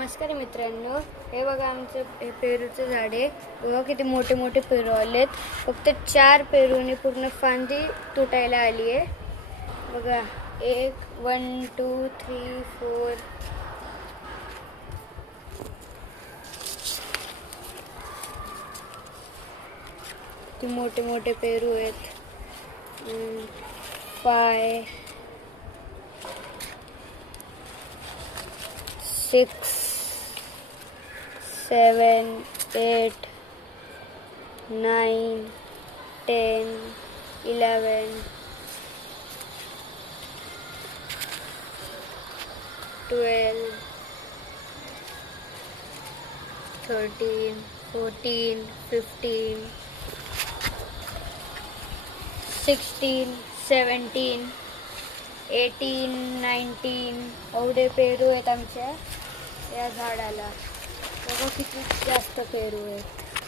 नमस्कार मित्रांनो, हे बघा आमचं हे पेरूचं झाड आहे. बघा किती मोठे मोठे पेरू आलेत. फक्त 4 पेरूने पूर्ण फांदी तुटायला आली आहे. बघा 1 2 3 4 किती मोठे मोठे पेरू आहेत. 5 6 7 8 9 10 11 12 13 14 15 16 17 18 19 एवढे पेरू आहेत आमच्या या झाडाला. बघा किती जास्त पेरू आहेत.